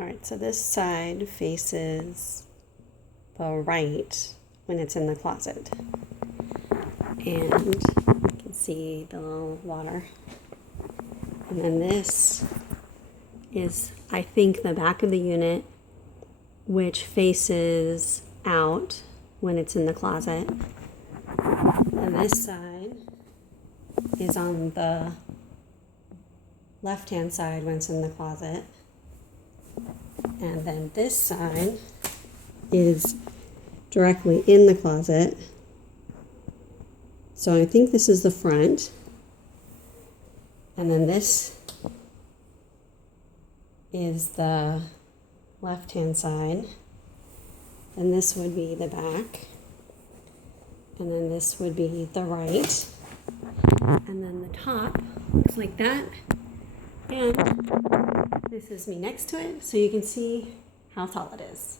All right, so this side faces the right when it's in the closet. And you can see the little water. And then this is, I think, the back of the unit, which faces out when it's in the closet. And this side is on the left-hand side when it's in the closet. And then this side is directly in the closet. So I think this is the front. And then this is the left-hand side. And this would be the back. And then this would be the right. And then the top looks like that. And this is me next to it, so you can see how tall it is.